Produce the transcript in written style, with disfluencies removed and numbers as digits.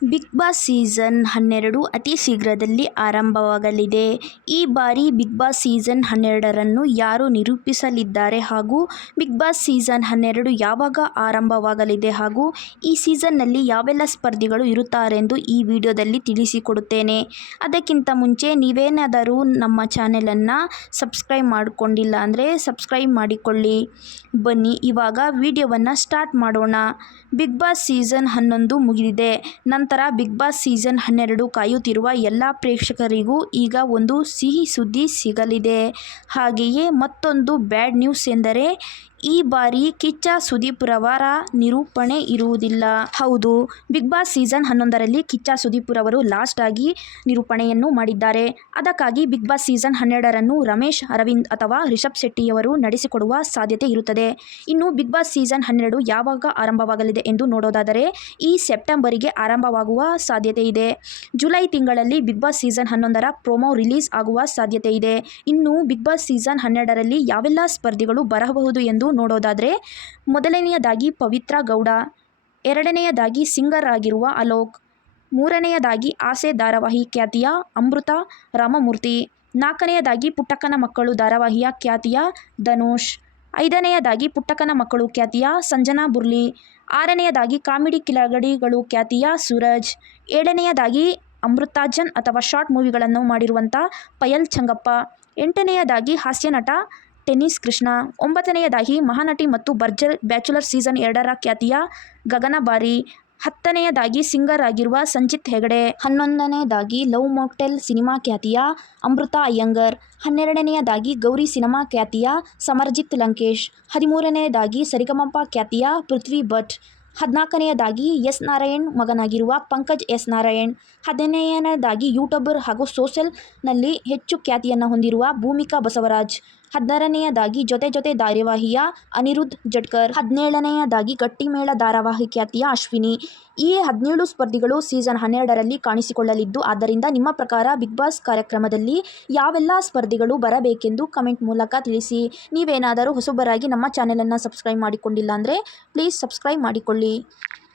Big Boss season 12 ಅತಿ ಶೀಘ್ರದಲ್ಲಿ ಆರಂಭವಾಗಲಿದೆ. ಈ ಬಾರಿ ಬಿಗ್ ಬಾಸ್ ಸೀಸನ್ 12ರನ್ನು ಯಾರು ನಿರೂಪಿಸಲಿದ್ದಾರೆ ಹಾಗೂ ಬಿಗ್ ಬಾಸ್ ಸೀಸನ್ 12 ಯಾವಾಗ ಆರಂಭವಾಗಲಿದೆ ಹಾಗೂ ಈ ಸೀಸನ್ನಲ್ಲಿ ಯಾವೆಲ್ಲ ಸ್ಪರ್ಧಿಗಳು ಇರುತ್ತಾರೆಂದು ಈ ವಿಡಿಯೋದಲ್ಲಿ ತಿಳಿಸಿಕೊಡುತ್ತೇನೆ. ಅದಕ್ಕಿಂತ ಮುಂಚೆ ನೀವೇನಾದರೂ ನಮ್ಮ ಚಾನೆಲನ್ನು ಸಬ್ಸ್ಕ್ರೈಬ್ ಮಾಡಿಕೊಂಡಿಲ್ಲ ಅಂದರೆ ಸಬ್ಸ್ಕ್ರೈಬ್ ಮಾಡಿಕೊಳ್ಳಿ. ಬನ್ನಿ ಇವಾಗ ವಿಡಿಯೋವನ್ನು ಸ್ಟಾರ್ಟ್ ಮಾಡೋಣ. ಬಿಗ್ ಬಾಸ್ ಸೀಸನ್ 11 ಮುಗಿದಿದೆ. ನಂತರ ಬಿಗ್ ಬಾಸ್ ಸೀಸನ್ 12 ಕಾಯುತ್ತಿರುವ ಎಲ್ಲ ಪ್ರೇಕ್ಷಕರಿಗೂ ಈಗ ಒಂದು ಸಿಹಿ ಸುದ್ದಿ ಸಿಗಲಿದೆ. ಹಾಗೆಯೇ ಮತ್ತೊಂದು ಬ್ಯಾಡ್ ನ್ಯೂಸ್ ಎಂದರೆ ಈ ಬಾರಿ ಕಿಚ್ಚ ಸುದೀಪ್ ರವರ ನಿರೂಪಣೆ ಇರುವುದಿಲ್ಲ. ಹೌದು, ಬಿಗ್ ಬಾಸ್ ಸೀಸನ್ 11ರಲ್ಲಿ ಕಿಚ್ಚ ಸುದೀಪ್ ರವರು ಲಾಸ್ಟ್ ಆಗಿ ನಿರೂಪಣೆಯನ್ನು ಮಾಡಿದ್ದಾರೆ. ಅದಕ್ಕಾಗಿ ಬಿಗ್ ಬಾಸ್ ಸೀಸನ್ 12ರನ್ನು ರಮೇಶ್ ಅರವಿಂದ್ ಅಥವಾ ರಿಷಬ್ ಶೆಟ್ಟಿಯವರು ನಡೆಸಿಕೊಡುವ ಸಾಧ್ಯತೆ ಇರುತ್ತದೆ. ಇನ್ನು ಬಿಗ್ ಬಾಸ್ ಸೀಸನ್ 12 ಯಾವಾಗ ಆರಂಭವಾಗಲಿದೆ ಎಂದು ನೋಡೋದಾದರೆ ಈ ಸೆಪ್ಟೆಂಬರಿಗೆ ಆರಂಭವಾಗುವ ಸಾಧ್ಯತೆ ಇದೆ. ಜುಲೈ ತಿಂಗಳಲ್ಲಿ ಬಿಗ್ ಬಾಸ್ ಸೀಸನ್ 11ರ ಪ್ರೊಮೋ ರಿಲೀಸ್ ಆಗುವ ಸಾಧ್ಯತೆ ಇದೆ. ಇನ್ನು ಬಿಗ್ ಬಾಸ್ ಸೀಸನ್ 12ರಲ್ಲಿ ಯಾವೆಲ್ಲ ಸ್ಪರ್ಧಿಗಳು ಬರಬಹುದು ಎಂದು ನೋಡೋದಾದರೆ ಮೊದಲನೆಯದಾಗಿ ಪವಿತ್ರ ಗೌಡ, ಎರಡನೆಯದಾಗಿ ಸಿಂಗರ್ ಆಗಿರುವ ಅಲೋಕ್, ಮೂರನೆಯದಾಗಿ ಆಸೆ ಧಾರಾವಾಹಿ ಖ್ಯಾತಿಯ ಅಮೃತ ರಾಮಮೂರ್ತಿ, ನಾಲ್ಕನೆಯದಾಗಿ ಪುಟ್ಟಕ್ಕನ ಮಕ್ಕಳು ಧಾರಾವಾಹಿಯ ಖ್ಯಾತಿಯ ಧನುಷ್, ಐದನೆಯದಾಗಿ ಪುಟ್ಟಕ್ಕನ ಮಕ್ಕಳು ಖ್ಯಾತಿಯ ಸಂಜನಾ ಬುರ್ಲಿ, ಆರನೆಯದಾಗಿ ಕಾಮಿಡಿ ಕಿಲಾಡಿಗಳು ಖ್ಯಾತಿಯ ಸೂರಜ್, ಏಳನೆಯದಾಗಿ ಅಮೃತಾಂಜನ್ ಅಥವಾ ಶಾರ್ಟ್ ಮೂವಿಗಳನ್ನು ಮಾಡಿರುವಂಥ ಪಯಲ್ ಚಂಗಪ್ಪ, ಎಂಟನೆಯದಾಗಿ ಹಾಸ್ಯ ನಟ ಟೆನ್ನಿಸ್ ಕೃಷ್ಣ, ಒಂಬತ್ತನೆಯದಾಗಿ ಮಹಾನಟಿ ಮತ್ತು ಭರ್ಜರ್ ಬ್ಯಾಚುಲರ್ ಸೀಸನ್ 2ರ ಖ್ಯಾತಿಯ ಗಗನ ಬಾರಿ, ಹತ್ತನೆಯದಾಗಿ ಸಿಂಗರ್ ಆಗಿರುವ ಸಂಚಿತ್ ಹೆಗಡೆ, 11ನೆಯದಾಗಿ ಲವ್ ಮಾಕ್ಟೇಲ್ ಸಿನಿಮಾ ಖ್ಯಾತಿಯ ಅಮೃತ ಅಯ್ಯಂಗರ್, 12ನೆಯದಾಗಿ ಗೌರಿ ಸಿನಿಮಾ ಖ್ಯಾತಿಯ ಸಮರ್ಜಿತ್ ಲಂಕೇಶ್, 13ನೆಯದಾಗಿ ಸರಿಗಮಪ ಖ್ಯಾತಿಯ ಪೃಥ್ವಿ ಭಟ್, 14ನೆಯದಾಗಿ ಎಸ್ ನಾರಾಯಣ್ ಮಗನಾಗಿರುವ ಪಂಕಜ್ ಎಸ್ ನಾರಾಯಣ್, 15ನೆಯದಾಗಿ ಯೂಟ್ಯೂಬರ್ ಹಾಗೂ ಸೋಷಲ್ನಲ್ಲಿ ಹೆಚ್ಚು ಖ್ಯಾತಿಯನ್ನು ಹೊಂದಿರುವ ಭೂಮಿಕಾ ಬಸವರಾಜ್, 16ನೆಯದಾಗಿ ಜೊತೆ ಧಾರಾವಾಹಿಯ ಅನಿರುದ್ಧ್ ಜಟ್ಕರ್, 17ನೆಯದಾಗಿ ಗಟ್ಟಿಮೇಳ ಧಾರಾವಾಹಿ ಖ್ಯಾತಿಯ ಅಶ್ವಿನಿ. ಈ 17 ಸ್ಪರ್ಧಿಗಳು ಸೀಸನ್ 12ರಲ್ಲಿ ಕಾಣಿಸಿಕೊಳ್ಳಲಿದ್ದು, ಆದ್ದರಿಂದ ನಿಮ್ಮ ಪ್ರಕಾರ ಬಿಗ್ ಬಾಸ್ ಕಾರ್ಯಕ್ರಮದಲ್ಲಿ ಯಾವೆಲ್ಲ ಸ್ಪರ್ಧಿಗಳು ಬರಬೇಕೆಂದು ಕಮೆಂಟ್ ಮೂಲಕ ತಿಳಿಸಿ. ನೀವೇನಾದರೂ ಹೊಸಬರಾಗಿ ನಮ್ಮ ಚಾನೆಲನ್ನು ಸಬ್ಸ್ಕ್ರೈಬ್ ಮಾಡಿಕೊಂಡಿಲ್ಲ ಅಂದರೆ ಪ್ಲೀಸ್ ಸಬ್ಸ್ಕ್ರೈಬ್ ಮಾಡಿಕೊಳ್ಳಿ.